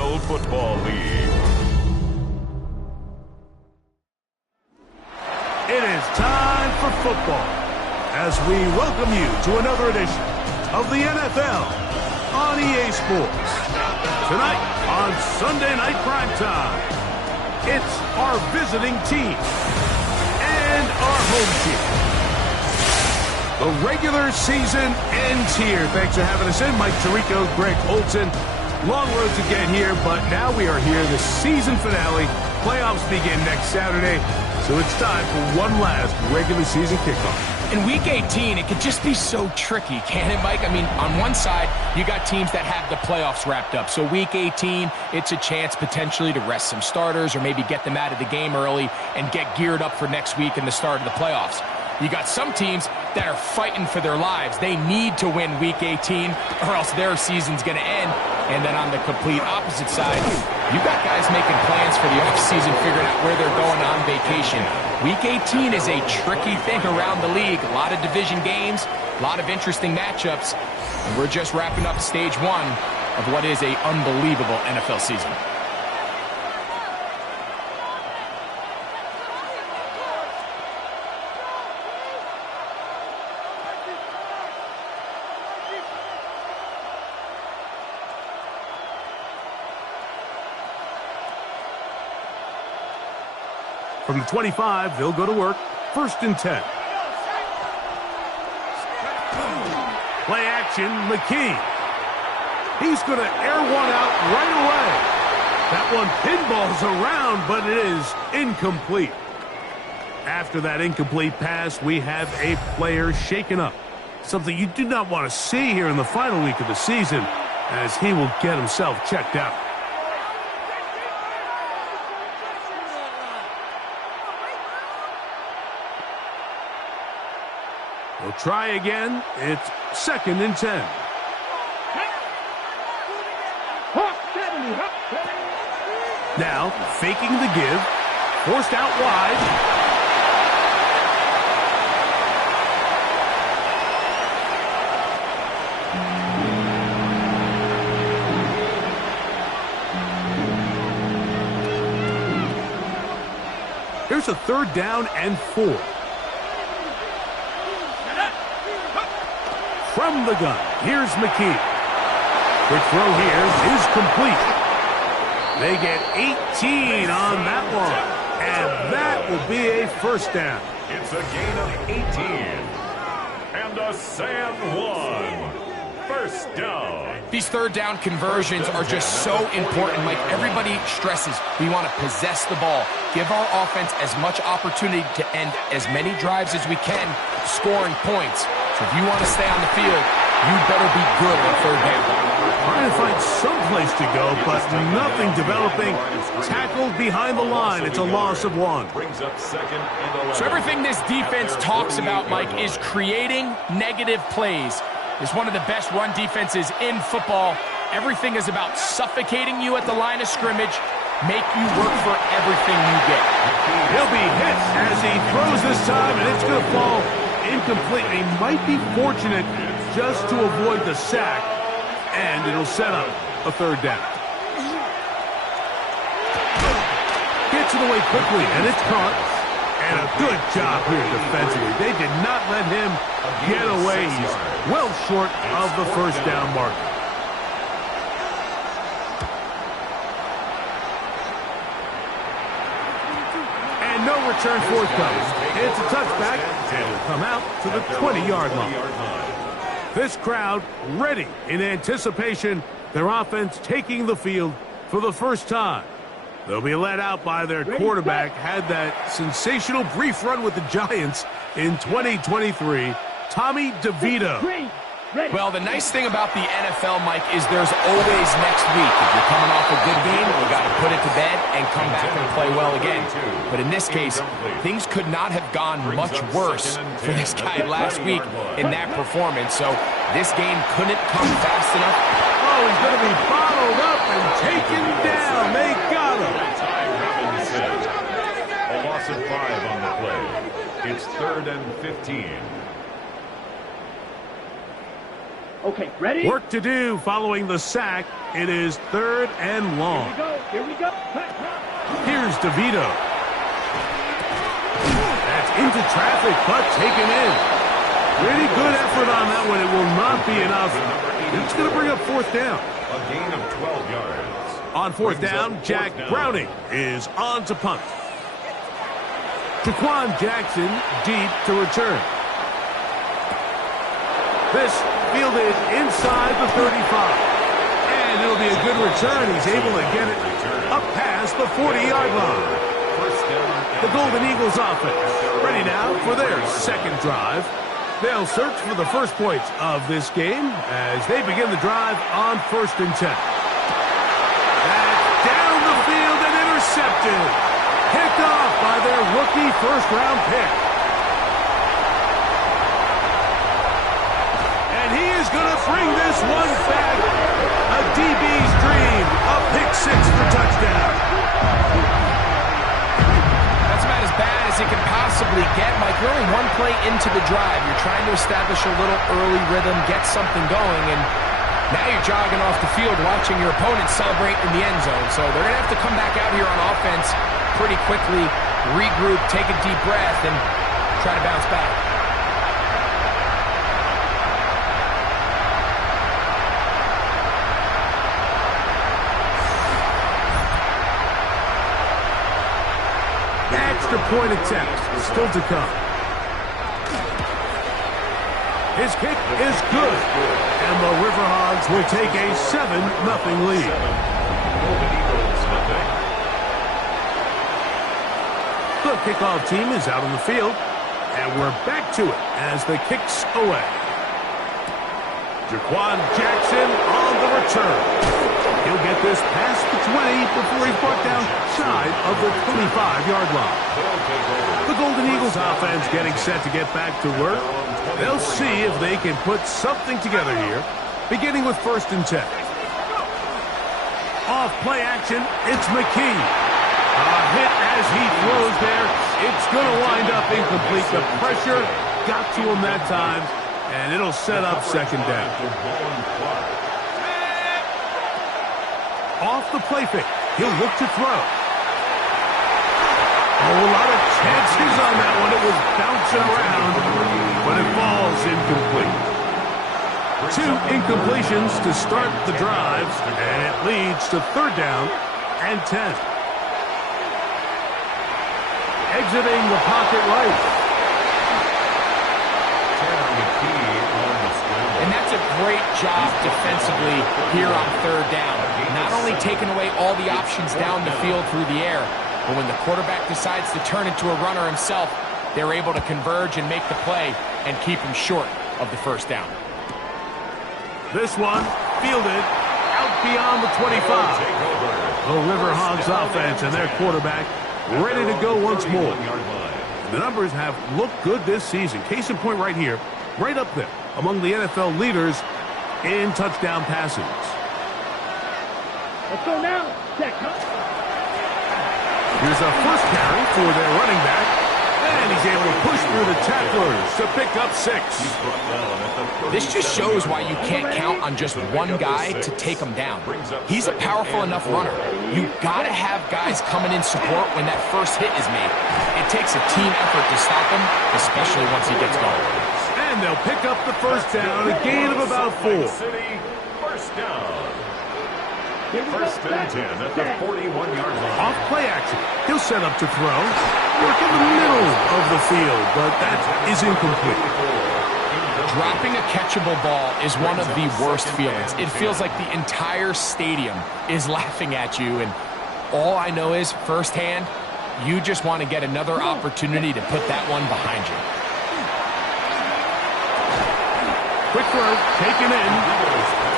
National Football League. It is time for football as we welcome you to another edition of the NFL on EA Sports. Tonight on Sunday Night Primetime, it's our visiting team and our home team. The regular season ends here. Thanks for having us in. Mike Tirico, Greg Olson. Long road to get here, but now we are here. The season finale. Playoffs begin next Saturday, so it's time for one last regular season kickoff. In Week 18, it could just be so tricky, can't it, Mike? I mean, on one side, you got teams that have the playoffs wrapped up. So Week 18, it's a chance potentially to rest some starters or maybe get them out of the game early and get geared up for next week and the start of the playoffs. You got some teams that are fighting for their lives. They need to win Week 18 or else their season's going to end. And then on the complete opposite side, you got guys making plans for the offseason, figuring out where they're going on vacation. Week 18 is a tricky thing around the league. A lot of division games, a lot of interesting matchups. And we're just wrapping up stage one of what is an unbelievable NFL season. From the 25, they'll go to work. 1st and 10. Play action, McKee. He's going to air one out right away. That one pinballs around, but it is incomplete. After that incomplete pass, we have a player shaken up. Something you do not want to see here in the final week of the season, as he will get himself checked out. We'll try again. It's 2nd and 10. Now, faking the give. Forced out wide. Here's a 3rd down and 4. From the gun, here's McKee. Quick throw here is complete. They get 18 on that one, and that will be a 1st down. It's a gain of 18 and a San Juan 1st down. These 3rd down conversions are just so important. Like everybody stresses, we want to possess the ball, give our offense as much opportunity to end as many drives as we can, scoring points. So if you want to stay on the field, you better be good on 3rd down. Trying to find some place to go, but nothing developing. Tackled behind the line. It's a loss of 1. Brings up 2nd and 11. So everything this defense talks about, Mike, is creating negative plays. It's one of the best run defenses in football. Everything is about suffocating you at the line of scrimmage, make you work for everything you get. He'll be hit as he throws this time, and it's going to fall incomplete. He might be fortunate just to avoid the sack, and it'll set up a 3rd down. Gets it away quickly, and it's caught. And a good job here defensively. They did not let him get away. He's well short of the 1st down mark. And no return forthcoming. It's a touchback, and it'll come out to the 20-yard line. This crowd ready in anticipation. Their offense taking the field for the first time. They'll be let out by their quarterback. Had that sensational brief run with the Giants in 2023. Tommy DeVito. Well, the nice thing about the NFL, Mike, is there's always next week. If you're coming off a good game, you got to put it to bed and come back and play well again. But in this case, things could not have gone much worse for this guy last week in that performance. So this game couldn't come fast enough. Oh, he's going to be bottled up and taken down. They got him. A loss of 5 on the play. It's 3rd and 15. Okay, ready? Work to do following the sack. It is 3rd and long. Here we go. Here's DeVito. That's into traffic, but taken in. Pretty good effort on that one. It will not be enough. It's going to bring up 4th down. A gain of 12 yards. On 4th down, Jack Browning is on to punt. Juan Jackson deep to return. This fielded inside the 35. And it'll be a good return. He's able to get it up past the 40-yard line. The Golden Eagles offense ready now for their 2nd drive. They'll search for the first points of this game as they begin the drive on 1st and 10. That's down the field and intercepted. Picked off by their rookie 1st-round pick. And he is going to bring this one back. A DB's dream. A pick 6 for touchdown. That's about as bad as it can possibly get, Mike. You're only one play into the drive. You're trying to establish a little early rhythm, get something going, and now you're jogging off the field watching your opponent celebrate in the end zone. So they're going to have to come back out here on offense pretty quickly, regroup, take a deep breath, and try to bounce back. Extra point attempt still to come. His kick is good. And the Riverhogs will take a 7-0 lead. The kickoff team is out on the field. And we're back to it as the kick's away. Juan Jackson on the return. He'll get this past the 20 before he's brought down shy of the 25-yard line. The Golden Eagles offense getting set to get back to work. They'll see if they can put something together here, beginning with 1st and 10. Off play action, it's McKee. A hit as he throws there. It's going to wind up incomplete. The pressure got to him that time, and it'll set up 2nd down. Off the play fake, he'll look to throw. Oh, a lot of chances on that one. It was bouncing around, but it falls incomplete. 2 incompletions to start the drive, and it leads to 3rd down and 10. Exiting the pocket right. And that's a great job defensively here on 3rd down. Not only taking away all the options down the field through the air, but when the quarterback decides to turn into a runner himself, they're able to converge and make the play and keep him short of the 1st down. This one fielded out beyond the 25. The Riverhogs offense and their quarterback ready to go once more. The numbers have looked good this season. Case in point right here, right up there among the NFL leaders in touchdown passes. Let's go now. Here's a first carry for their running back, and he's able to push through the tacklers to pick up 6. This just shows why you can't count on just one guy to take him down. He's a powerful enough runner. You've got to have guys coming in support when that first hit is made. It takes a team effort to stop him, especially once he gets going. And they'll pick up the 1st down, a gain of about 4. 1st down. 1st and 10 at the 41-yard line. Off play action. He'll set up to throw. Work in the middle of the field, but that is incomplete. Dropping a catchable ball is one of the worst feelings. It feels like the entire stadium is laughing at you, and all I know is, firsthand, you just want to get another opportunity to put that one behind you. Quick throw, taken in,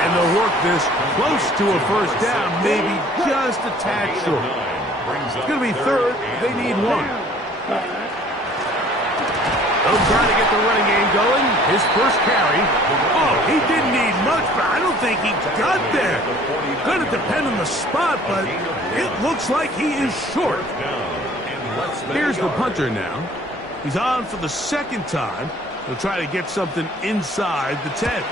and they'll work this close to a 1st down, maybe just a tad short. It's going to be 3rd. They need 1. They'll try to get the running game going. His first carry. Oh, he didn't need much, but I don't think he got there. Going to depend on the spot, but it looks like he is short. Here's the punter now. He's on for the 2nd time. He'll try to get something inside the 10.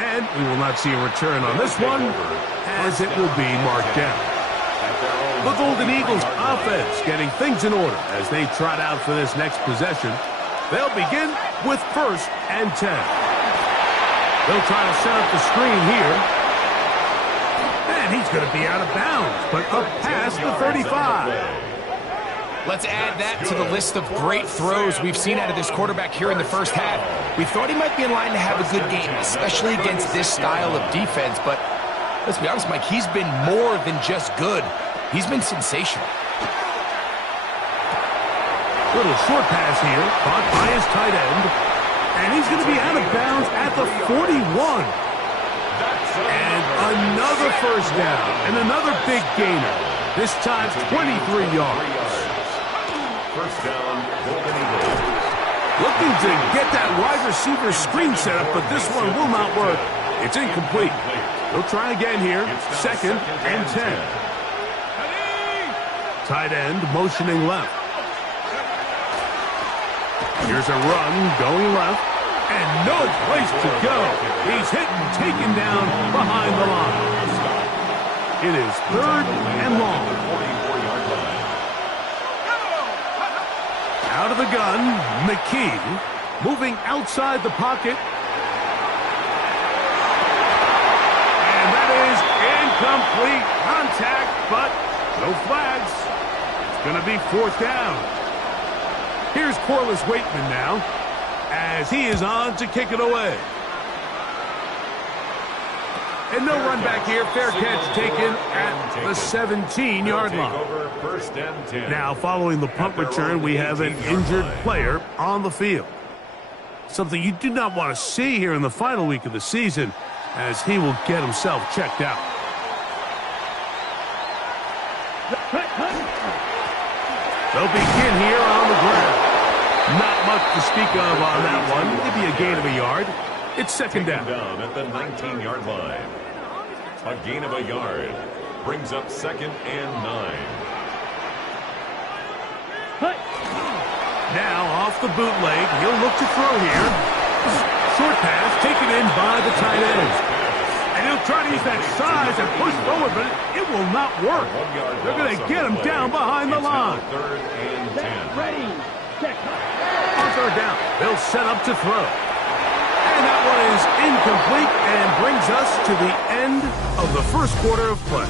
And we will not see a return on this one, as it will be marked down. The Golden Eagles offense getting things in order as they trot out for this next possession. They'll begin with 1st and 10. They'll try to set up the screen here. And he's going to be out of bounds, but up past the 35. Let's add that to the list of great throws we've seen out of this quarterback here in the first half. We thought he might be in line to have a good game, especially against this style of defense, but let's be honest, Mike, he's been more than just good. He's been sensational. Little short pass here, caught by his tight end, and he's going to be out of bounds at the 41. And another first down, and another big gainer. This time 23 yards. First down, Golden Eagles. Looking to get that wide receiver screen set up, but this one will not work. It's incomplete. They'll try again here. 2nd and 10. Tight end motioning left. Here's a run going left. And no place to go. He's hit and taken down behind the line. It is 3rd and long. Out of the gun, McKee moving outside the pocket. And that is incomplete contact, but no flags. It's going to be 4th down. Here's Corliss Waitman now, as he is on to kick it away. And no run back here. Fair catch taken at the 17-yard line. Now, following the punt return, we have an injured player on the field. Something you do not want to see here in the final week of the season, as he will get himself checked out. They'll begin here on the ground. Not much to speak of on that one. Maybe a gain of a yard. It's 2nd down. At the 19-yard line. A gain of a yard brings up 2nd and 9. Now off the bootleg, he'll look to throw here. Short pass taken in by the tight end. And he'll try to use that size and push forward, but it will not work. They're going to get him down behind the line. 3rd and 10. Ready. On 3rd down, they'll set up to throw. And that one is incomplete and brings us to the end of the first quarter of play.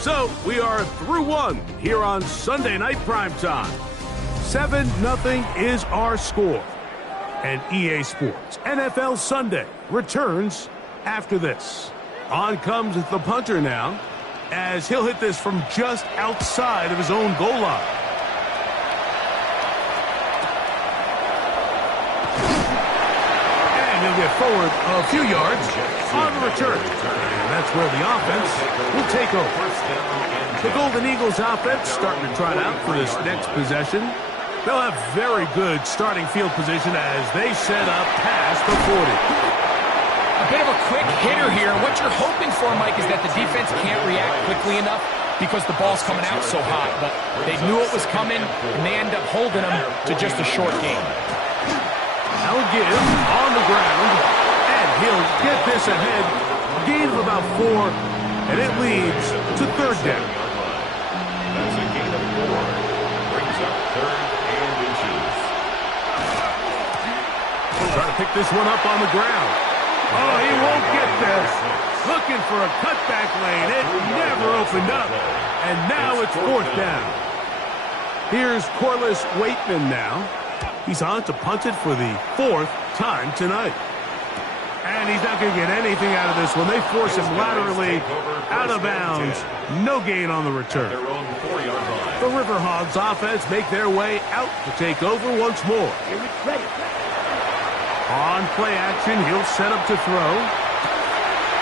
So we are through 1 here on Sunday Night Primetime. 7-0 is our score. And EA Sports NFL Sunday returns after this. On comes the punter now, as he'll hit this from just outside of his own goal line. He'll get forward a few yards on the return. And that's where the offense will take over. The Golden Eagles offense starting to trot out for this next possession. They'll have very good starting field position as they set up past the 40. A bit of a quick hitter here. What you're hoping for, Mike, is that the defense can't react quickly enough because the ball's coming out so hot. But they knew it was coming, and they end up holding them to just a short game. He'll give on the ground, and he'll get this ahead. Gain of about 4, and it leads to 3rd down. That's a gain of 4. Brings up 3rd and inches. Trying to pick this one up on the ground. Oh, he won't get this. Looking for a cutback lane. It never opened up. And now it's 4th down. Here's Corliss Waitman now. He's on to punt it for the 4th time tonight. And he's not going to get anything out of this one. They force him laterally out of bounds. No gain on the return. The Riverhogs offense make their way out to take over once more. On play action, he'll set up to throw.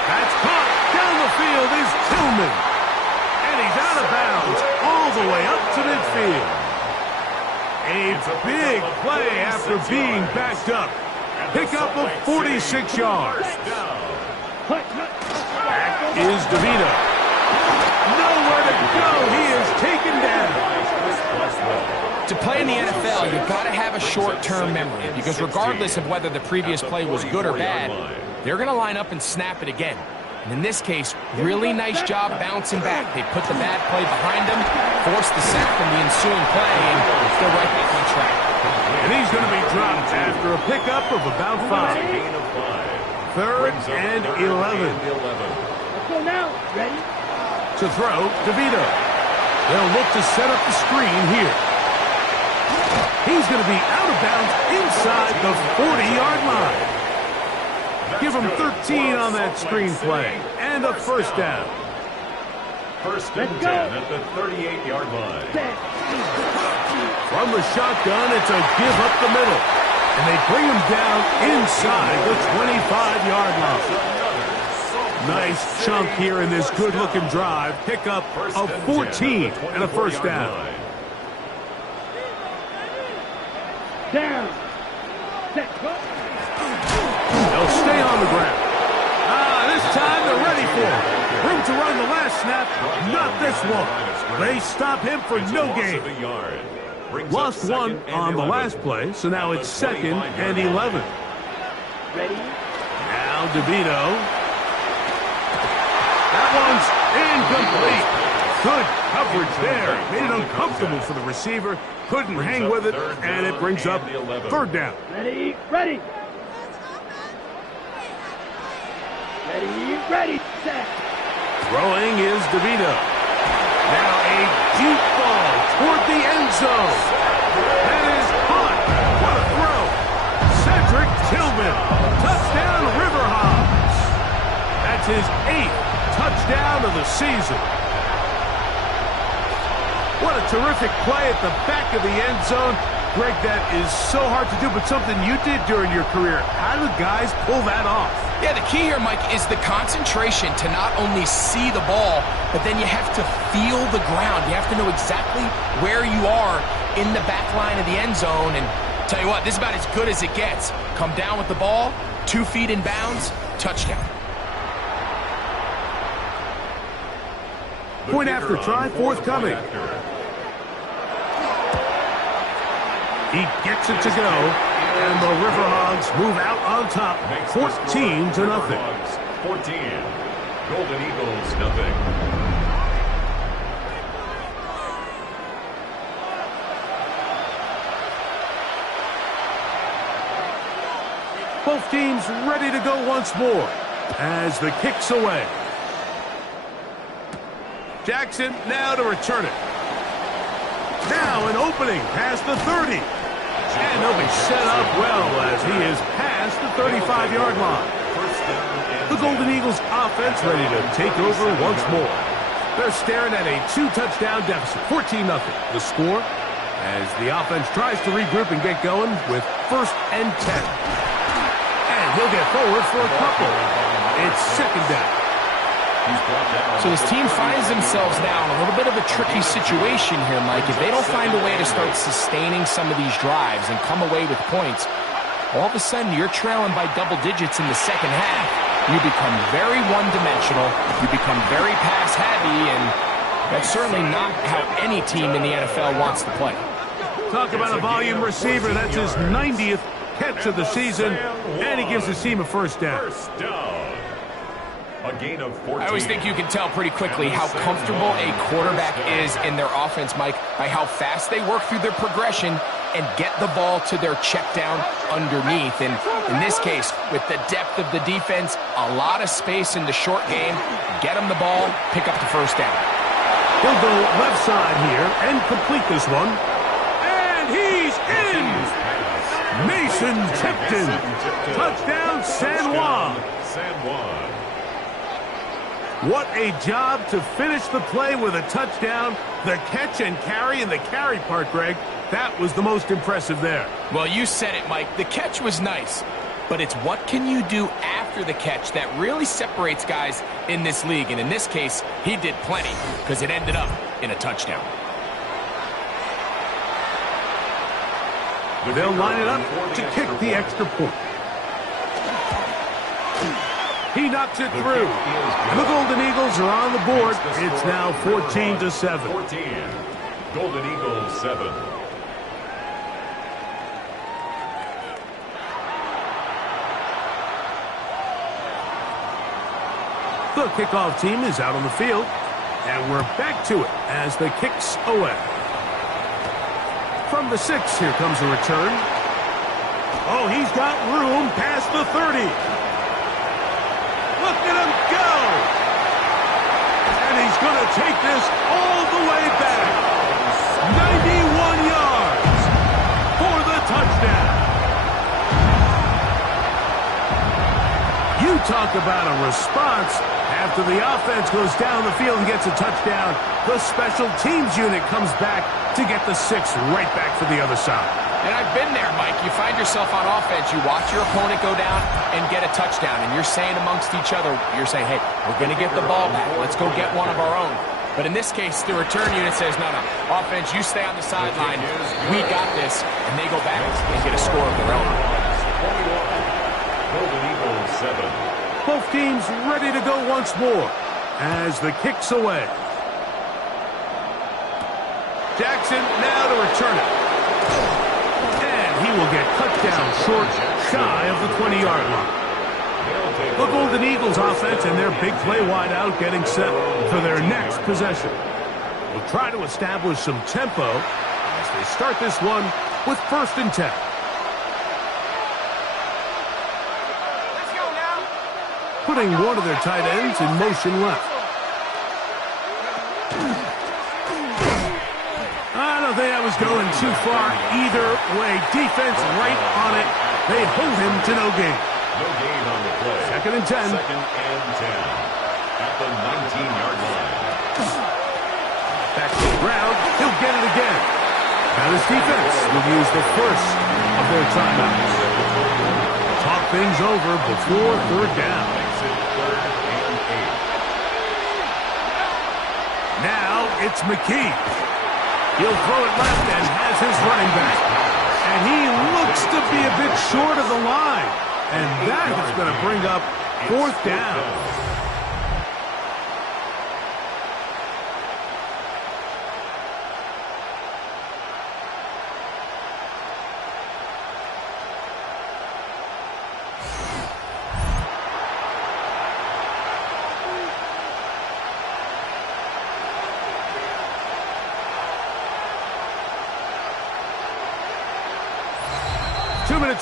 That's caught. Down the field is Tillman. And he's out of bounds all the way up to midfield. A big play after being backed up. Pickup of 46 yards. Back is DeVito. Nowhere to go. He is taken down. To play in the NFL, you've got to have a short-term memory, because regardless of whether the previous play was good or bad, they're going to line up and snap it again. And in this case, really nice job bouncing back. They put the bad play behind them, forced the sack from the ensuing play, and they're right back on track. And he's going to be dropped after a pickup of about 5. 3rd and 11. Let's go now. Ready? To throw, DeVito. They'll look to set up the screen here. He's going to be out of bounds inside the 40-yard line. Give him 13 on that screen play and a first down. 1st and 10 at the 38-yard line. From the shotgun, it's a give up the middle. And they bring him down inside the 25-yard line. Nice chunk here in this good-looking drive. Pickup of 14 and a first down. Down. Set. They'll stay on the ground. This time they're ready for it. Room to run the last snap, not this one. They stop him for no gain. Lost 1 on the last play, so now it's 2nd and 11. Ready? Now DeVito. That one's incomplete. Good coverage there. Made it uncomfortable for the receiver. Couldn't hang with it, and it brings up 3rd down. Ready? Ready? Ready, set. Throwing is DeVito. Now a deep ball toward the end zone. That is caught. What a throw. Cedric Tillman. Touchdown, Riverhogs. That's his 8th touchdown of the season. What a terrific play at the back of the end zone. Greg, that is so hard to do, but something you did during your career. How do guys pull that off? Yeah, the key here, Mike, is the concentration to not only see the ball, but then you have to feel the ground. You have to know exactly where you are in the back line of the end zone. And tell you what, this is about as good as it gets. Come down with the ball, 2 feet in bounds, touchdown. Point after try forthcoming. He gets it to go, and the Riverhogs move out on top, 14-0. 14. Golden Eagles, nothing. Both teams ready to go once more as the kick's away. Jackson now to return it. Now an opening past the 30. And they'll be set up well as he is past the 35-yard line. The Golden Eagles offense ready to take over once more. They're staring at a 2-touchdown deficit, 14-0. The score as the offense tries to regroup and get going with 1st and 10. And he'll get forward for a couple. It's 2nd down. So this team finds themselves now in a little bit of a tricky situation here, Mike. If they don't find a way to start sustaining some of these drives and come away with points, all of a sudden you're trailing by double digits in the second half. You become very one-dimensional. You become very pass-heavy, and that's certainly not how any team in the NFL wants to play. Talk about a volume receiver. That's his 90th catch of the season, and he gives his team a first down. A gain of 14. I always think you can tell pretty quickly how comfortable a quarterback is in their offense, Mike, by how fast they work through their progression and get the ball to their check down underneath. And in this case, with the depth of the defense, a lot of space in the short game, get them the ball, pick up the first down. He'll go left side here and complete this one. And he's in! Mason Tipton. Touchdown, San Juan. What a job to finish the play with a touchdown. The catch and carry, and the carry part, Greg, that was the most impressive there. Well, you said it, Mike. The catch was nice, but it's what can you do after the catch that really separates guys in this league. And in this case, he did plenty because it ended up in a touchdown. They'll line it up to kick the extra point. He knocks it through. And the Golden Eagles are on the board. It's now 14-7. 14. Golden Eagles 7. The kickoff team is out on the field, and we're back to it as the kick's away. From the 6, here comes a return. Oh, he's got room past the 30. Look at him go! And he's going to take this all the way back. 91 yards for the touchdown. You talk about a response. After the offense goes down the field and gets a touchdown, the special teams unit comes back to get the 6 right back for the other side. And I've been there, Mike. You find yourself on offense, you watch your opponent go down and get a touchdown, and you're saying amongst each other, you're saying, hey, we're going to get the ball back. Let's go get one of our own. But in this case, the return unit says, no, offense, you stay on the sideline. We got this. And they go back and get a score of their own. Golden Eagles 7. Both teams ready to go once more as the kick's away. Jackson now to return it. And he will get cut down short, shy of the 20-yard line. The Golden Eagles offense and their big play wide out getting set for their next possession. We'll try to establish some tempo as they start this one with 1st and 10. Putting one of their tight ends in motion left. I don't think that was going too far either way. Defense right on it. They hold him to no gain. No gain on the play. 2nd and 10. 2nd and 10 at the 19-yard line. Back to the ground. He'll get it again. Now this defense will use the first of their timeouts. Talk things over before 3rd down. Now it's McKee. He'll throw it left and has his running back. And he looks to be a bit short of the line. And that is going to bring up 4th down.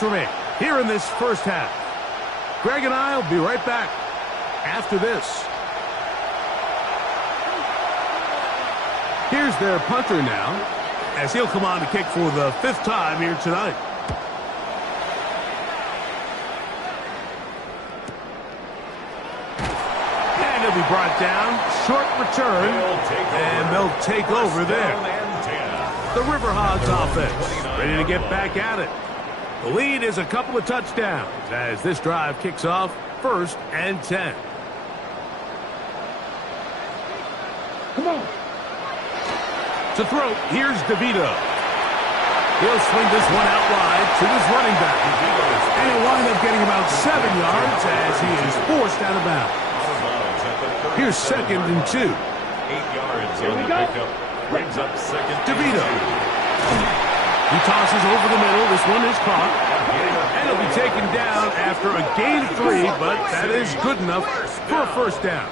Remain here in this first half. Greg and I will be right back after this. Here's their punter now as he'll come on to kick for the 5th time here tonight. And he'll be brought down. Short return. And they'll take over there. The Riverhogs offense ready to get back at it. The lead is a couple of touchdowns as this drive kicks off 1st and 10. Come on. To throw, here's DeVito. He'll swing this one out wide to his running back. And he'll wind up getting about 7 yards as he is forced out of bounds. Here's 2nd and 2. 8 yards on the pickup. Brings up 2nd. DeVito. He tosses over the middle. This one is caught. And he'll be taken down after a gain of 3, but that is good enough for a 1st down.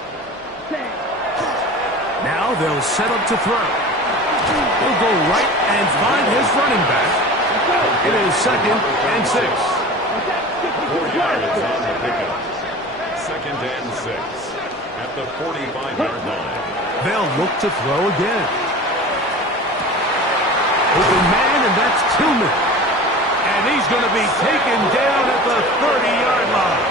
Now they'll set up to throw. He'll go right and find his running back. It is 2nd and 6. 4 yards on the pickup. 2nd and 6 at the 45-yard line. They'll look to throw again. Open man, and that's Tillman. And he's going to be taken down at the 30-yard line.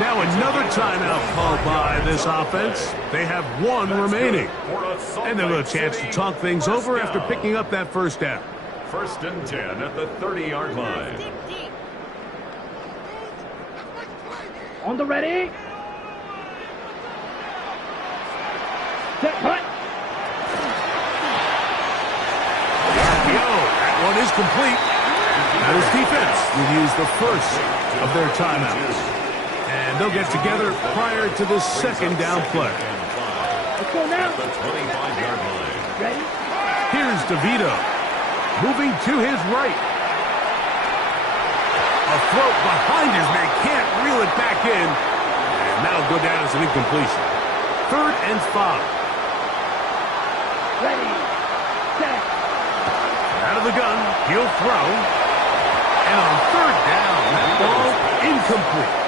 Now another timeout called by this offense. They have 1 remaining. And they'll have a chance to talk things over after picking up that 1st down. 1st and 10 at the 30-yard line. On the ready. Set, punt. That one is complete. Now this defense will use the first of their timeouts. And they'll get together prior to the 2nd down play. Let's go now. The 25-yard line. Ready? Here's DeVito. Moving to his right. A throw behind his man. Can't reel it back in. And that'll go down as an incompletion. 3rd and 5. Ready. Set. Out of the gun, he'll throw. And on 3rd down, that ball incomplete.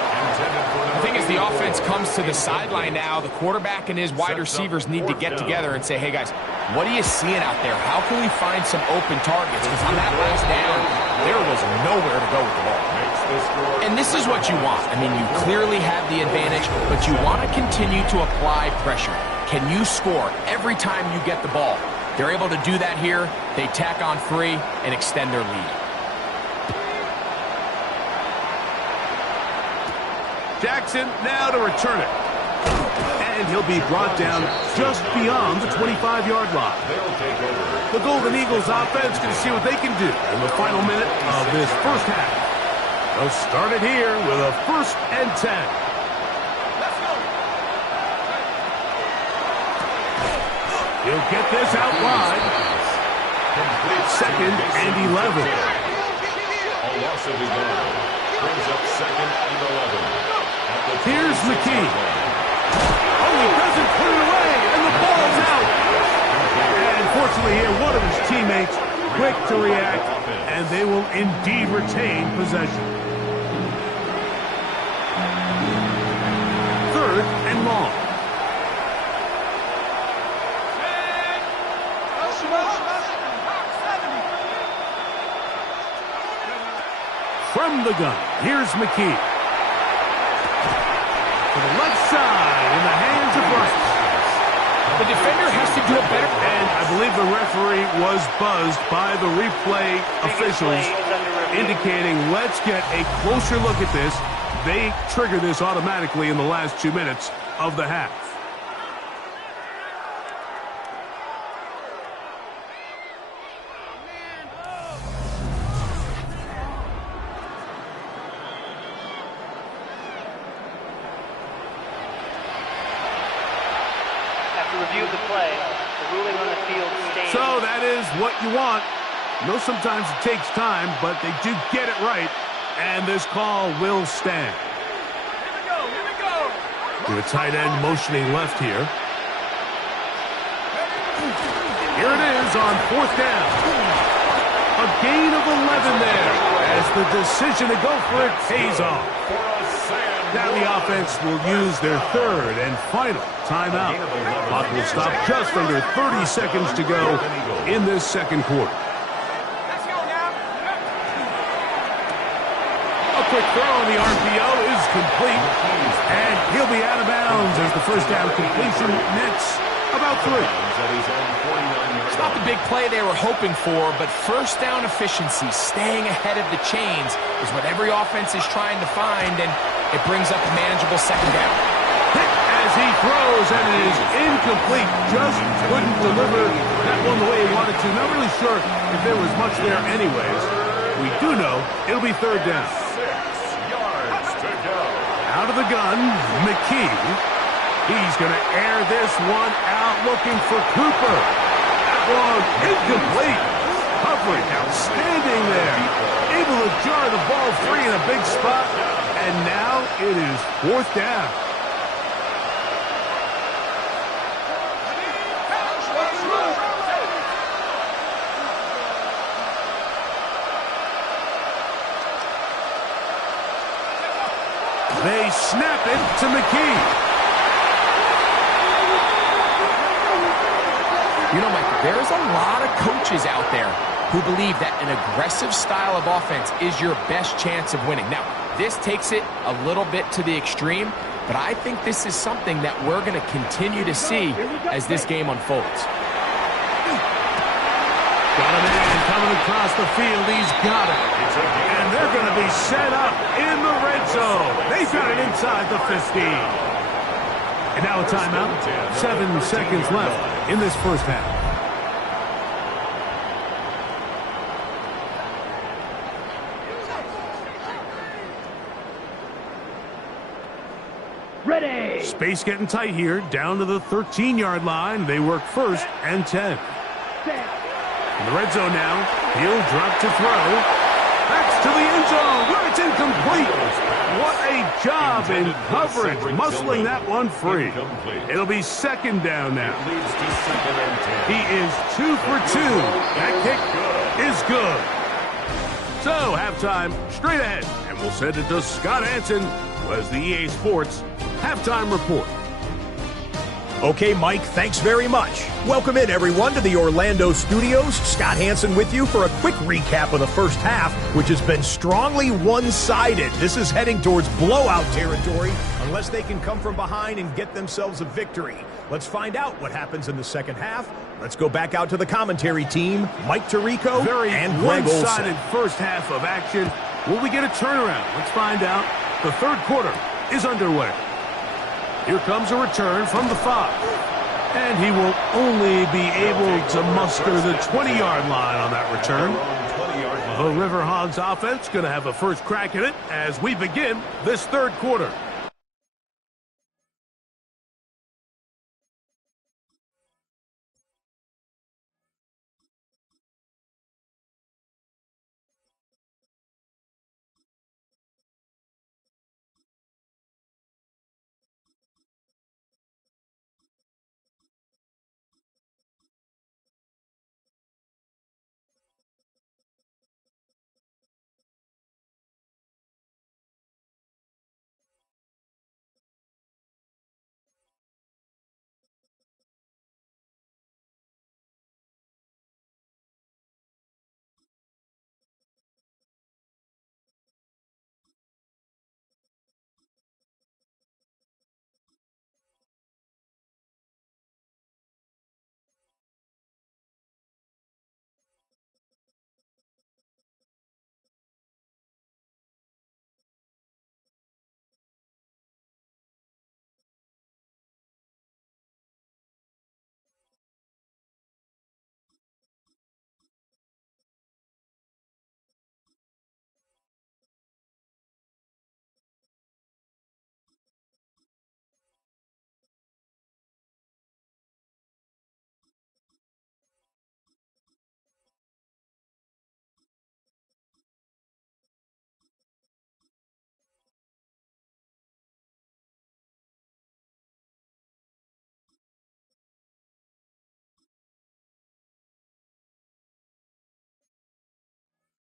I think as the offense comes to the sideline now, the quarterback and his wide receivers need to get together and say, hey, guys, what are you seeing out there? How can we find some open targets? Because on that last down, there was nowhere to go with the ball. And this is what you want. I mean, you clearly have the advantage, but you want to continue to apply pressure. Can you score every time you get the ball? They're able to do that here. They tack on 3 and extend their lead. Jackson now to return it. And he'll be brought down just beyond the 25-yard line. The Golden Eagles offense can see what they can do in the final minute of this first half. They'll start it here with a 1st and 10. He'll get this out wide. 2nd and 11. A loss of 11. Brings up 2nd and 11. Here's McKee. Oh, he doesn't put it away, and the ball's out. And fortunately here, one of his teammates quick to react, and they will indeed retain possession. 3rd and long. From the gun, here's McKee. To the left side, in the hands of Rice. The defender has to do it better. And I believe the referee was buzzed by the replay officials, indicating let's get a closer look at this. They trigger this automatically in the last 2 minutes of the half. Reviewed the play. The ruling on the field stands. So that is what you want. I know sometimes it takes time, but they do get it right, and this call will stand. Here we go. To the tight end motioning left here. Here it is on 4th down. A gain of 11 there as the decision to go for it pays off. Now the offense will use their 3rd and final timeout. Clock will stop just under 30 seconds to go in this 2nd quarter. Let's go now. A quick throw on the RPO is complete. And he'll be out of bounds as the 1st down completion nets about 3. It's not the big play they were hoping for, but 1st down efficiency, staying ahead of the chains, is what every offense is trying to find, and it brings up a manageable 2nd down. Hit as he throws, and it is incomplete. Just couldn't deliver that one the way he wanted to. Not really sure if there was much there anyways. We do know it'll be 3rd down. 6 yards to go. Out of the gun, McKee. He's going to air this one out looking for Cooper. That one incomplete. Coverage outstanding there. Able to jar the ball free in a big spot. And now it is 4th down. They snap it to McKee. You know, Mike, there's a lot of coaches out there who believe that an aggressive style of offense is your best chance of winning. Now, this takes it a little bit to the extreme, but I think this is something that we're going to continue to see as this game unfolds. Got a man coming across the field. He's got it. And they're going to be set up in the red zone. They've got it inside the 15. And now a timeout. 7 seconds left in this first half. Ready. Space getting tight here. Down to the 13-yard line. They work 1st and 10. In the red zone now. He'll drop to throw. That's to the end zone where it's incomplete. What a job in Intended for coverage, Cedric muscling Tillman. that one free. Incomplete. It'll be second down now. Leads to second and 10. He is 2 for 2. That kick is good. So, halftime straight ahead, and we'll send it to Scott Hansen, who has the EA Sports Halftime Report. Okay, Mike, thanks very much. Welcome in, everyone, to the Orlando studios. Scott Hansen with you for a quick recap of the first half, which has been strongly one-sided. This is heading towards blowout territory unless they can come from behind and get themselves a victory. Let's find out what happens in the second half. Let's go back out to the commentary team, Mike Tirico Very and Greg one-sided Olson. first half of action. Will we get a turnaround? Let's find out. The third quarter is underway. Here comes a return from the 5. And he will only be able to muster the 20-yard line on that return. The Riverhogs offense going to have a first crack at it as we begin this third quarter.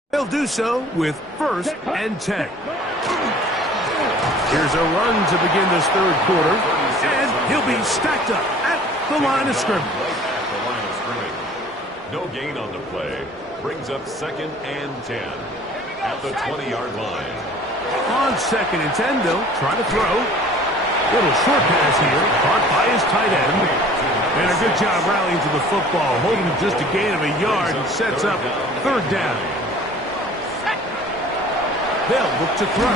They'll do so with first and 10. Here's a run to begin this third quarter, and he'll be stacked up at the line of scrimmage. At the line of scrimmage. No gain on the play. Brings up second and 10 at the 20-yard line. On second and 10, they'll try to throw. Little short pass here, caught by his tight end. And a good job rallying to the football, holding just a gain of a yard and sets up third down. They'll look to throw.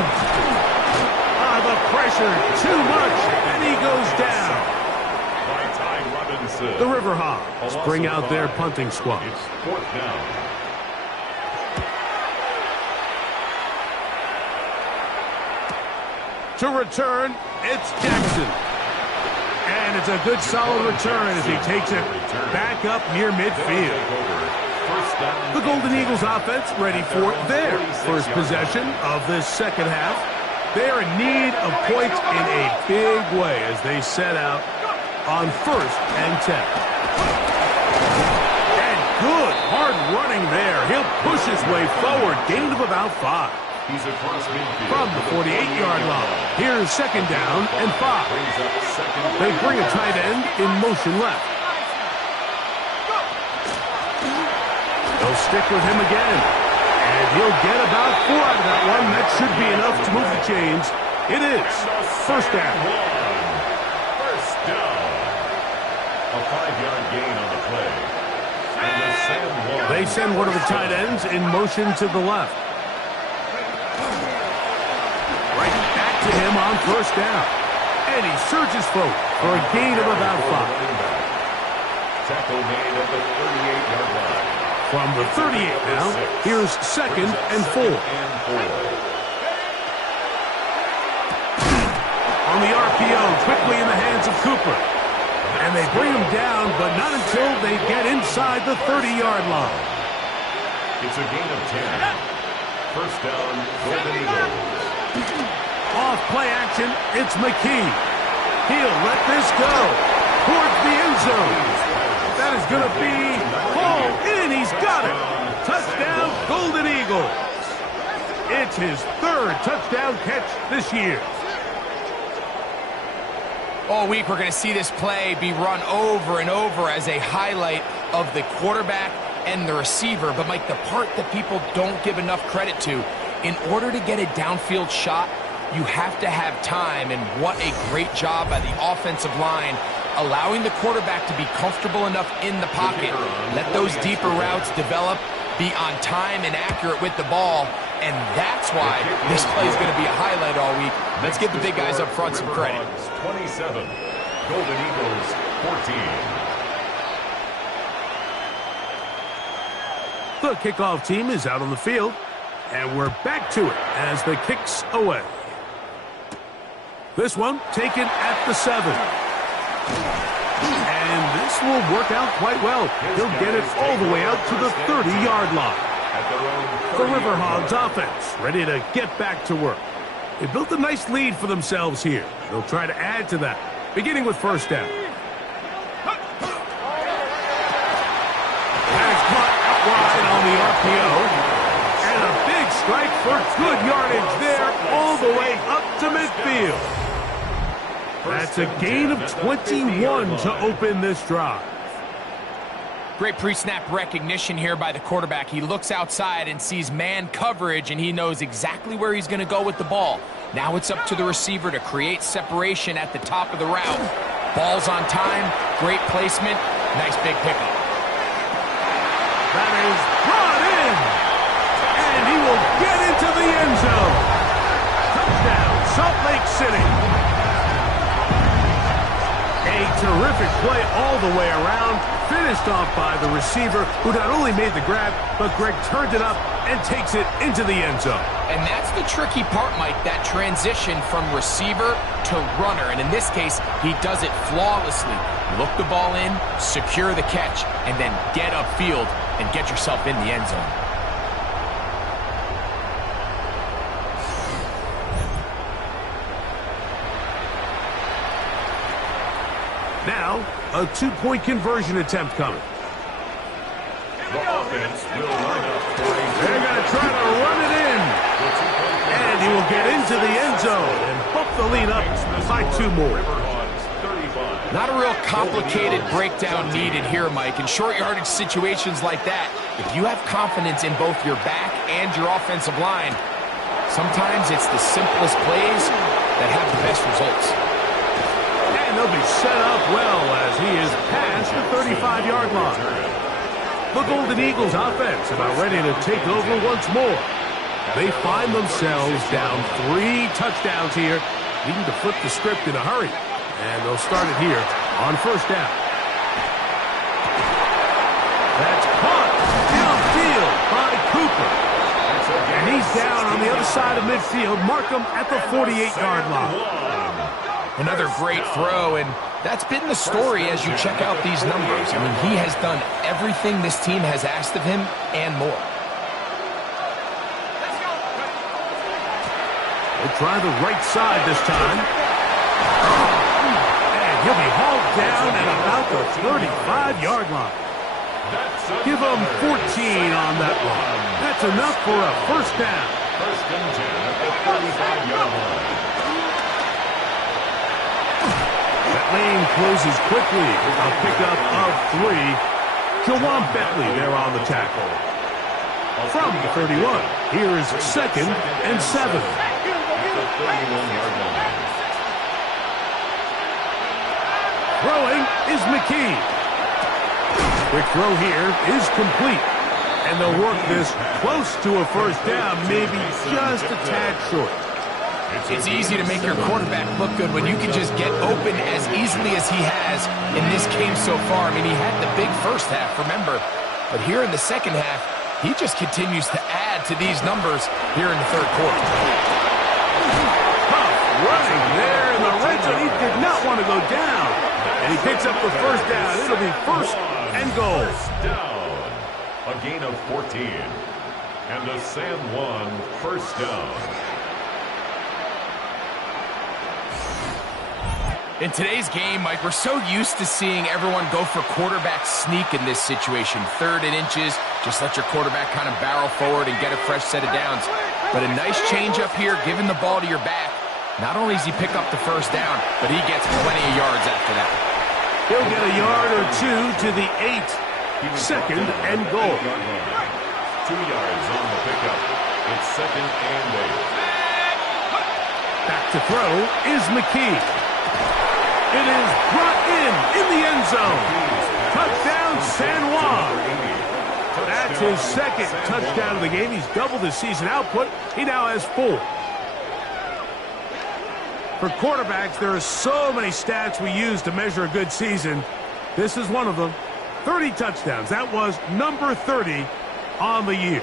The pressure, too much, and he goes down. By Ty Robinson. The Riverhogs bring out their punting squad. It's fourth down. To return, it's Jackson. And it's a good solid return as he takes it back up near midfield. The Golden Eagles offense ready for their first possession of this second half. They are in need of points in a big way as they set out on first and 10. And good hard running there. He'll push his way forward, gain of about 5. He's across midfield. From the 48-yard line. Here's second down and 5. They bring a tight end in motion left. They'll stick with him again. And he'll get about 4 out of that one. That should be enough to move the chains. It is first down. First down. A 5-yard gain on the play. And the San Juan. They send one of the tight ends in motion to the left. Right back to him on first down. And he surges forward for a gain of about 5. Tackle made at the 38-yard line. From the 38 now, here's second and 4. On the RPO, quickly in the hands of Cooper. And they bring him down, but not until they get inside the 30-yard line. It's a gain of 10. First down, Golden Eagles. Off play action. It's McKee. He'll let this go towards the end zone. That is going to be hauled in. He's got it. Touchdown, Golden Eagles. It's his third touchdown catch this year. All week, we're going to see this play be run over and over as a highlight of the quarterback and the receiver. But, Mike, the part that people don't give enough credit to, in order to get a downfield shot, you have to have time. And what a great job by the offensive line, allowing the quarterback to be comfortable enough in the pocket, let those deeper routes develop, be on time and accurate with the ball. And that's why this play is going to be a highlight all week. Let's give the big guys up front some credit. 27, Golden Eagles 14. The kickoff team is out on the field, and we're back to it as the kick's away. This one taken at the 7. And this will work out quite well. He'll get it all the way out to the 30-yard line. The Riverhogs offense ready to get back to work. They built a nice lead for themselves here. They'll try to add to that, beginning with first down. That is caught out wide on the RPO. And a big strike for good yardage there all the way up to midfield. That's a gain of 21 to open this drive. Great pre-snap recognition here by the quarterback. He looks outside and sees man coverage, and he knows exactly where he's going to go with the ball. Now it's up to the receiver to create separation at the top of the route. Ball's on time, great placement, nice big pickup. That is brought in, and he will get into the end zone. Touchdown, Salt Lake City. A terrific play all the way around, finished off by the receiver, who not only made the grab, but Greg turned it up and takes it into the end zone. And that's the tricky part, Mike, that transition from receiver to runner. And in this case, he does it flawlessly. Look the ball in, secure the catch, and then get upfield and get yourself in the end zone. Now, a two-point conversion attempt coming. The offense will line up for a... They're going to try to run it in. And he will get into the end zone and bump the lead up by 2 more. Not a real complicated breakdown needed here, Mike. In short yardage situations like that, if you have confidence in both your back and your offensive line, sometimes it's the simplest plays that have the best results. And they'll be set up well as he is past the 35-yard line. The Golden Eagles offense about ready to take over once more. They find themselves down 3 touchdowns here, needing to flip the script in a hurry. And they'll start it here on first down. That's caught downfield by Cooper. And he's down on the other side of midfield. Mark him at the 48-yard line. Another great throw, and that's been the story as you check out these numbers. I mean, he has done everything this team has asked of him and more. They'll try the right side this time. And he'll be hauled down at about the 35-yard line. Give him 14 on that one. That's enough for a first down. First and 10 at the 35-yard line. That lane closes quickly. A pickup of 3. Juan there on the tackle. From the 31, here is second and 7. Throwing is McKee. Quick throw here is complete. And they'll work this close to a first down, maybe just a tad short. It's easy to make your quarterback look good when you can just get open as easily as he has in this game so far. I mean, he had the big first half, remember. But here in the second half, he just continues to add to these numbers here in the third quarter. Tough running there in the red zone. He did not want to go down. And he picks up the first down. It'll be first and goal. First down. A gain of 14. And a San Juan first down. In today's game, Mike, we're so used to seeing everyone go for quarterback sneak in this situation. 3rd and inches, just let your quarterback kind of barrel forward and get a fresh set of downs. But a nice change up here, giving the ball to your back. Not only does he pick up the first down, but he gets plenty of yards after that. He'll get a yard or 2 to the 8. 2nd and goal. 2 yards on the pickup. It's 2nd and 8. Back to throw is McKee. It is brought in the end zone. Touchdown, San Juan. That's his 2nd touchdown of the game. He's doubled his season output. He now has 4. For quarterbacks, there are so many stats we use to measure a good season. This is one of them. 30 touchdowns. That was number 30 on the year.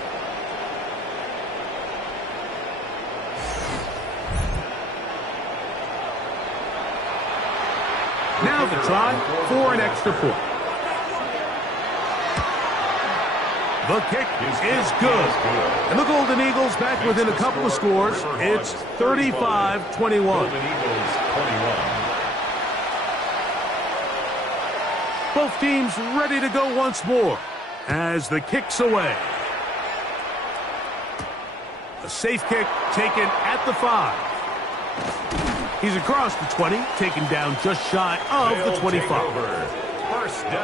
Now the try for an extra point. The kick is good. And the Golden Eagles back within a couple of scores. It's 35-21. Golden Eagles 21. Both teams ready to go once more as the kick's away. A safe kick taken at the 5. He's across the 20, taken down just shy of the 25.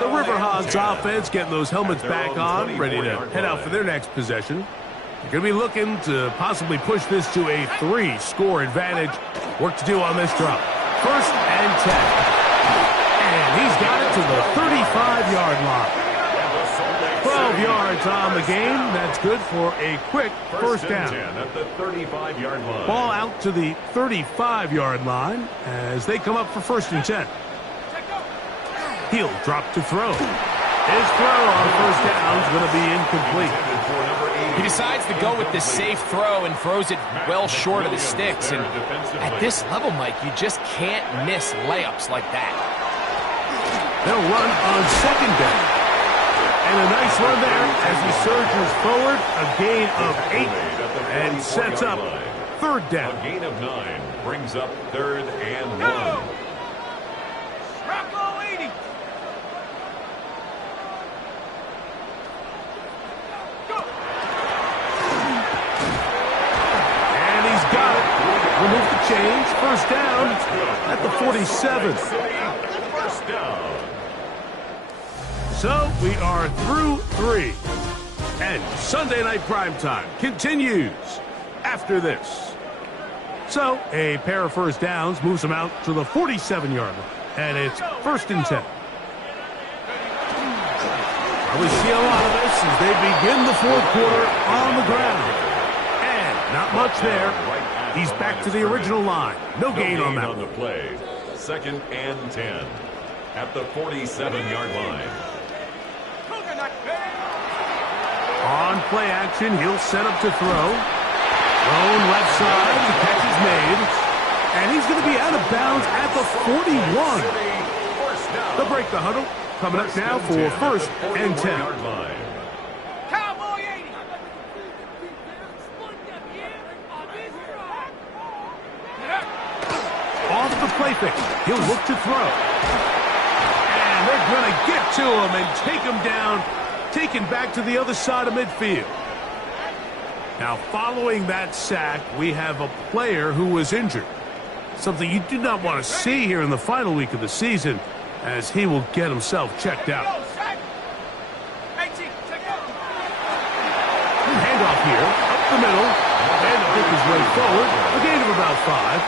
The Riverhogs offense getting those helmets back on, ready to head out for their next possession. They're going to be looking to possibly push this to a 3-score advantage. Work to do on this drop. 1st and 10. And he's got it to the 35-yard line. 12 yards on the game. That's good for a quick first down. 10 at the 35-yard line. Ball out to the 35-yard line as they come up for 1st and 10. He'll drop to throw. His throw on 1st down is going to be incomplete. He decides to go with the safe throw and throws it well short of the sticks. And at this level, Mike, you just can't miss layups like that. They'll run on 2nd down. And a nice run there as he surges forward. A gain of 8 and sets up 3rd down. A gain of 9 brings up 3rd and 1. And he's got it. Remove the change. 1st down at the 47. First down. So we are through 3. And Sunday Night Primetime continues after this. So a pair of 1st downs moves them out to the 47-yard line. And it's 1st and 10. We see a lot of this as they begin the 4th quarter on the ground. And not much there. He's back to the original line. No gain on that. On the play. 2nd and 10 at the 47-yard line. On play action, he'll set up to throw. Thrown left side, the catch is made. And he's going to be out of bounds at the 41. They'll break the huddle. Coming up now for 1st and 10. Off the play fake, he'll look to throw. And they're going to get to him and take him down. Taken back to the other side of midfield. Now, following that sack, we have a player who was injured. Something you do not want to see here in the final week of the season, as he will get himself checked out. Handoff here, up the middle, and to pick his way forward, a gain of about 5.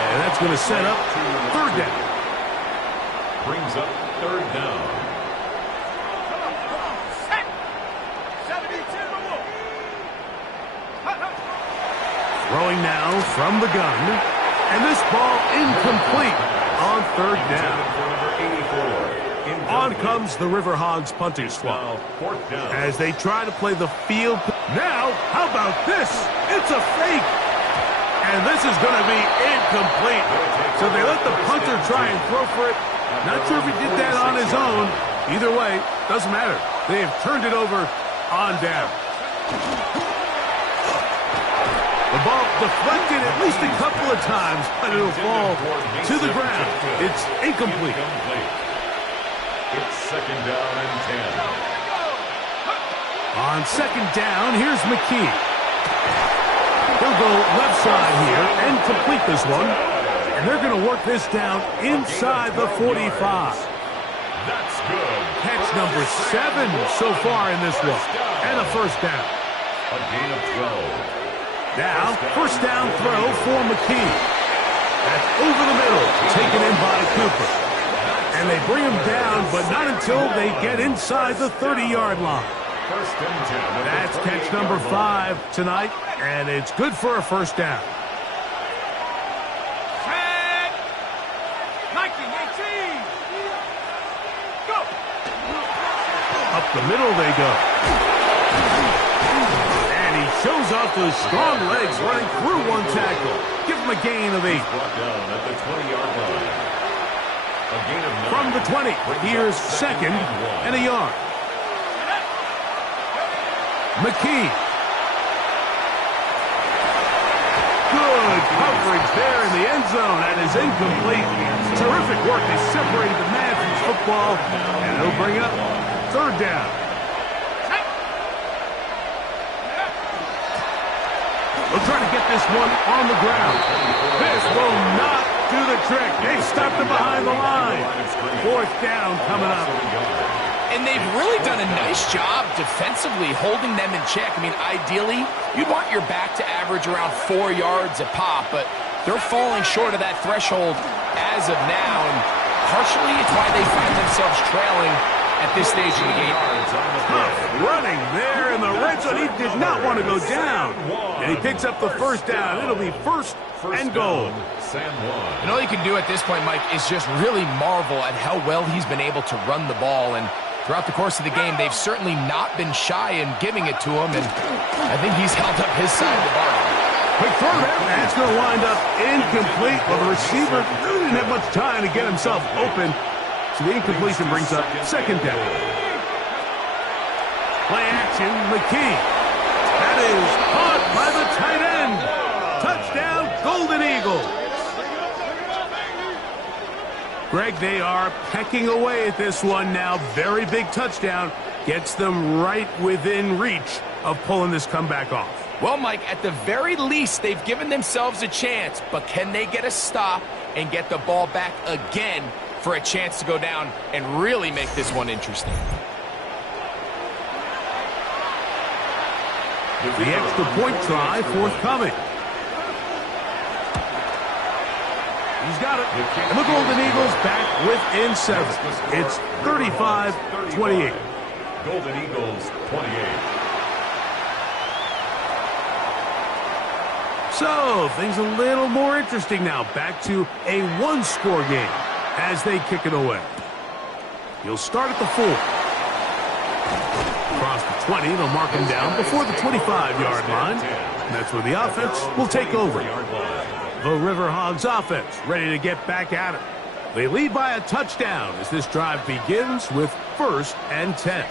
And that's going to set up 3rd down. Brings up 3rd down. Throwing now from the gun. And this ball incomplete on 3rd down. On comes the Riverhogs punting squad as they try to play the field. Now, how about this? It's a fake. And this is going to be incomplete. So they let the punter try and throw for it. Not sure if he did that on his own. Either way, doesn't matter. They have turned it over on down. The ball deflected at least a couple of times, but it'll fall to the ground. It's incomplete. It's second down and 10. On second down, here's McKee. He'll go left side here and complete this one. And they're going to work this down inside the 45. That's good. Catch number 7 so far in this one. And a first down. A gain of 12. Now, first down throw for McKee. That's over the middle, taken in by Cooper. And they bring him down, but not until they get inside the 30-yard line. First and 10. That's catch number 5 tonight, and it's good for a first down. Set. 19-18. Go. Up the middle they go. And he shows off those strong legs running through one tackle. Give him a gain of 8. Brought down at the 20-yard line. A gain of 9. From the 20, here's second and a yard. McKee. Good coverage there in the end zone. That is incomplete. Terrific work. They separated the man from his football, and he'll bring up third down. We'll try to get this one on the ground. This will not do the trick. They stopped it behind the line. Fourth down coming up. And they've really done a nice job defensively holding them in check. I mean, ideally, you'd want your back to average around 4 yards a pop, but they're falling short of that threshold as of now, and partially it's why they find themselves trailing at this stage of the game. Tough running there in the red zone. He did not want to go down. And he picks up the first down. It'll be first and goal. And all you can do at this point, Mike, is just really marvel at how well he's been able to run the ball. And throughout the course of the game, they've certainly not been shy in giving it to him, and I think he's held up his side of the bargain. Quick throw there. That's going to wind up incomplete. Well, the receiver really didn't have much time to get himself open, so the incompletion brings up second down. Play action, McKee. That is caught by the tight end. Touchdown, Golden Eagles. Greg, they are pecking away at this one now. Very big touchdown. Gets them right within reach of pulling this comeback off. Well, Mike, at the very least, they've given themselves a chance, but can they get a stop and get the ball back again for a chance to go down and really make this one interesting? The extra point try forthcoming. He's got it. And the Golden Eagles back within 7. It's 35-28. Golden Eagles 28. So, things a little more interesting now. Back to a one-score game as they kick it away. He'll start at the 4. Across the 20, they'll mark him down before the 25-yard line. And that's where the offense will take over. The Riverhogs offense ready to get back at it. They lead by a touchdown as this drive begins with first and 10.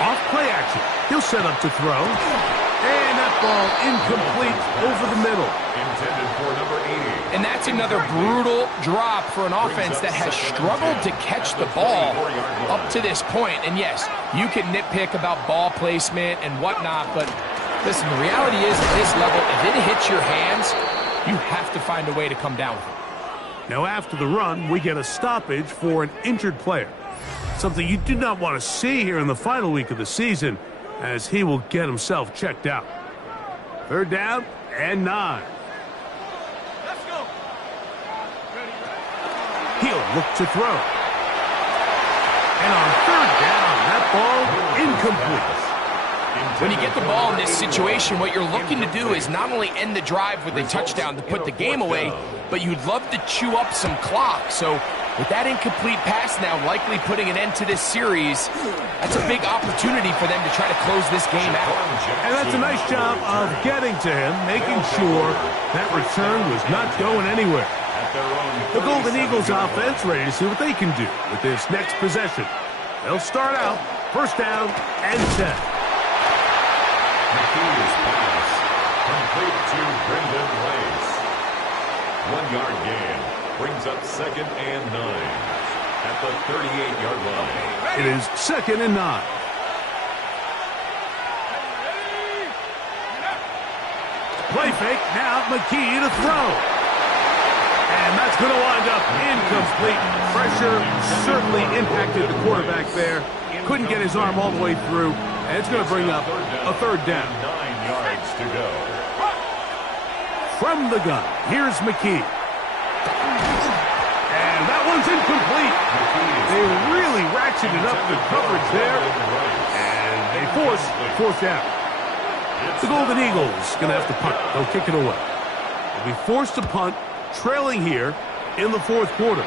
Off play action. He'll set up to throw. And that ball incomplete over the middle. Intended for number 80. And that's another brutal drop for an offense that has struggled to catch the ball up to this point. And yes, you can nitpick about ball placement and whatnot, but listen, the reality is at this level, if it hits your hands, you have to find a way to come down with it. Now after the run, we get a stoppage for an injured player. Something you do not want to see here in the final week of the season, as he will get himself checked out. Third down and 9. Let's go. He'll look to throw. And on third down, that ball incomplete. When you get the ball in this situation, what you're looking to do is not only end the drive with a touchdown to put the game away, but you'd love to chew up some clock. So with that incomplete pass now likely putting an end to this series, that's a big opportunity for them to try to close this game out. And that's a nice job of getting to him, making sure that return was not going anywhere. The Golden Eagles offense ready to see what they can do with this next possession. They'll start out First down and 10. McKee's pass complete to Brendan Rice. 1 yard gain brings up 2nd and 9 at the 38-yard line. It is 2nd and 9. Play fake, now McKee to throw. And that's going to wind up incomplete. Pressure certainly impacted the quarterback there. Couldn't get his arm all the way through. And it's going to bring up a 3rd down. 9 yards to go. From the gun, here's McKee. And that one's incomplete. They really ratcheted up the coverage there. And they force 4th down. The Golden Eagles going to have to punt. They'll kick it away. They'll be forced to punt, trailing here in the 4th quarter.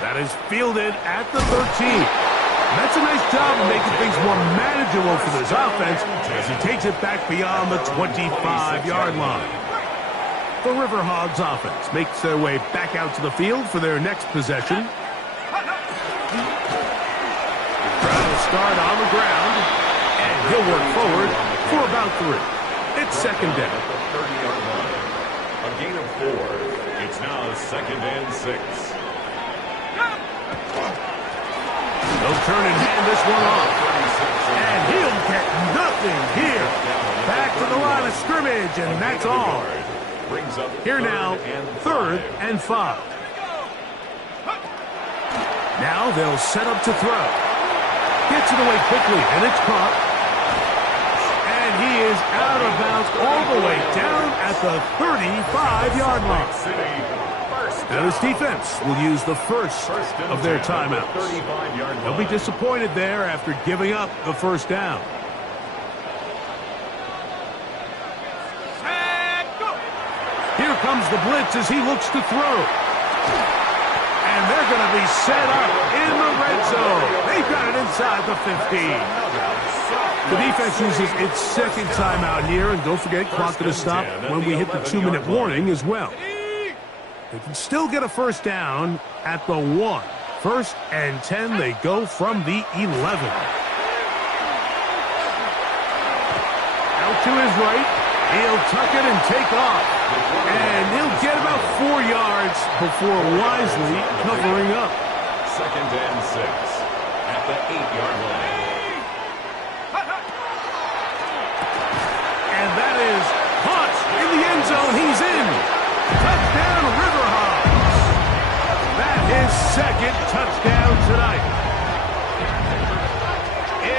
That is fielded at the 13. That's a nice job of making things more manageable for this offense as he takes it back beyond the 25-yard line. The Riverhogs offense makes their way back out to the field for their next possession. Trying to start on the ground, and he'll work forward for about 3. It's 2nd down. At the 30-yard line. A gain of 4. It's now 2nd and 6. They'll turn and hand this one off. And he'll get nothing here. Back to the line of scrimmage, and that's all. Here now, 3rd and 5. Now they'll set up to throw. Gets it away quickly, and it's caught. And he is out of bounds all the way down at the 35-yard line. Now this defense will use the first of their timeouts. They'll be disappointed there after giving up the 1st down. Here comes the blitz as he looks to throw. And they're going to be set up in the red zone. They've got it inside the 15. The defense uses its 2nd timeout here, and don't forget, clock going to stop when we hit the 2-minute warning as well. They can still get a 1st down at the 1. 1st and 10, they go from the 11. Out to his right, he'll tuck it and take off. And he'll get about 4 yards before wisely covering up. 2nd and 6 at the 8-yard line. And that is caught in the end zone. He's in. Touchdown, Riverhogs. That is 2nd touchdown tonight.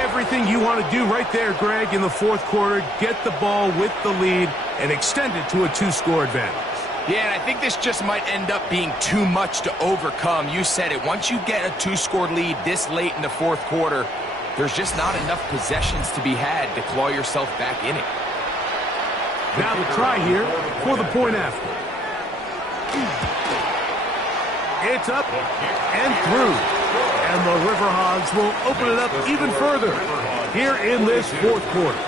Everything you want to do right there, Greg, in the 4th quarter, get the ball with the lead and extend it to a 2-score advantage. Yeah, and I think this just might end up being too much to overcome. You said it. Once you get a 2-score lead this late in the 4th quarter, there's just not enough possessions to be had to claw yourself back in it. Now the try here for the point after. It's up and through. And the Riverhogs will open it up even further here in this 4th quarter.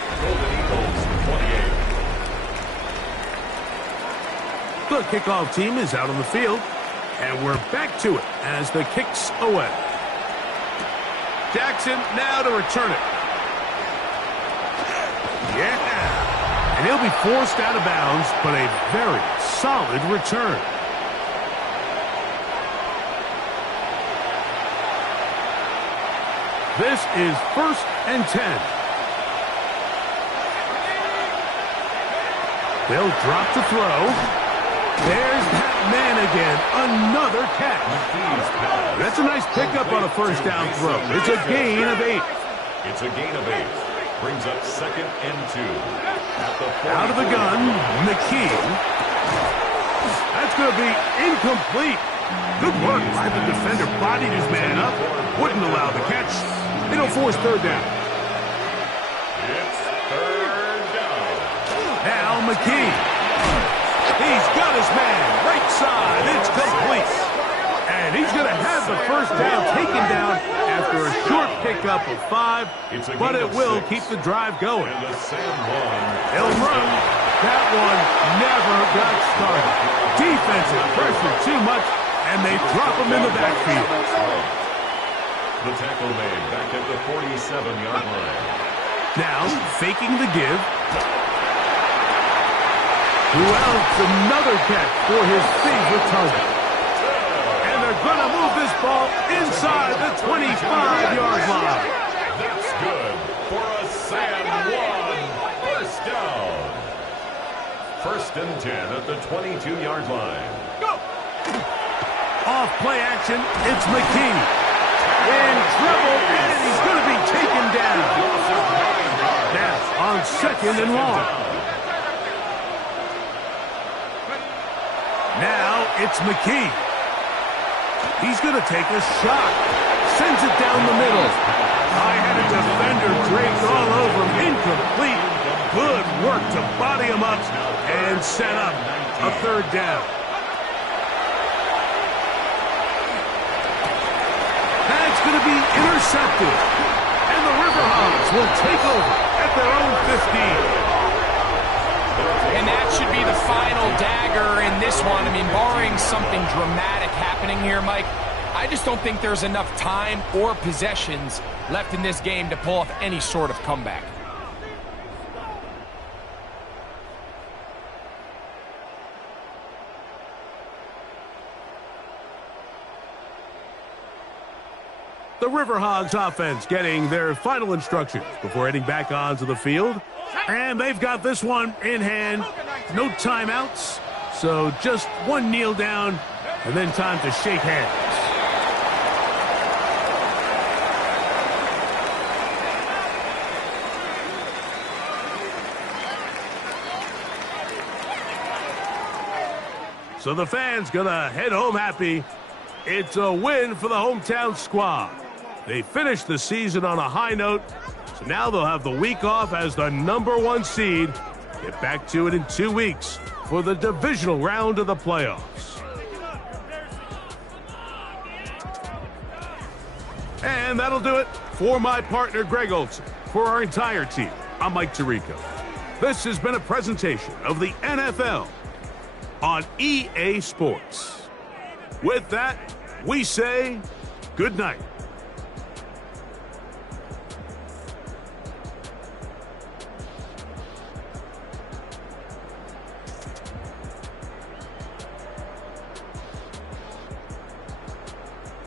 The kickoff team is out on the field, and we're back to it as the kick's away. Jackson now to return it. Yeah. And he'll be forced out of bounds, but a very solid return. This is 1st and 10. They'll drop to throw. There's that man again. Another catch. That's a nice pickup on a 1st down throw. It's a gain of 8. It's a gain of 8. Brings up 2nd and 2. Out of the gun, McKee. That's going to be incomplete. Good work by the defender. Bodied his man up. Wouldn't allow the catch. It'll force 3rd down. It's 3rd down. Now McKee. He's got his man. Right side. It's complete. And he's going to have the 1st down taken down after a short pickup of 5. But it will keep the drive going. They'll run. That one never got started. Defensive pressure too much, and they drop him in the backfield. The tackle made back at the 47-yard line. Now, faking the give. Well, it's another catch for his favorite target. And they're going to move this ball inside the 25-yard line. That's good for a San Juan first down. First and 10 at the 22-yard line. Go! Off play action, it's McKee. In trouble, and he's going to be taken down. Now, on second and long. Now, it's McKee. He's going to take a shot. Sends it down the middle. High-headed defender draped all over him. Incomplete. Good work to body him up and set up a third down. That's going to be intercepted. And the Riverhogs will take over at their own 15. And that should be the final dagger in this one. I mean, barring something dramatic happening here, Mike, I just don't think there's enough time or possessions left in this game to pull off any sort of comeback. The Riverhogs offense getting their final instructions before heading back onto the field. And they've got this one in hand. No timeouts. So just one kneel down and then time to shake hands. So the fans gonna head home happy. It's a win for the hometown squad. They finished the season on a high note, so now they'll have the week off as the #1 seed. Get back to it in 2 weeks for the divisional round of the playoffs. And that'll do it for my partner, Greg Olson. For our entire team, I'm Mike Tirico. This has been a presentation of the NFL on EA Sports. With that, we say good night.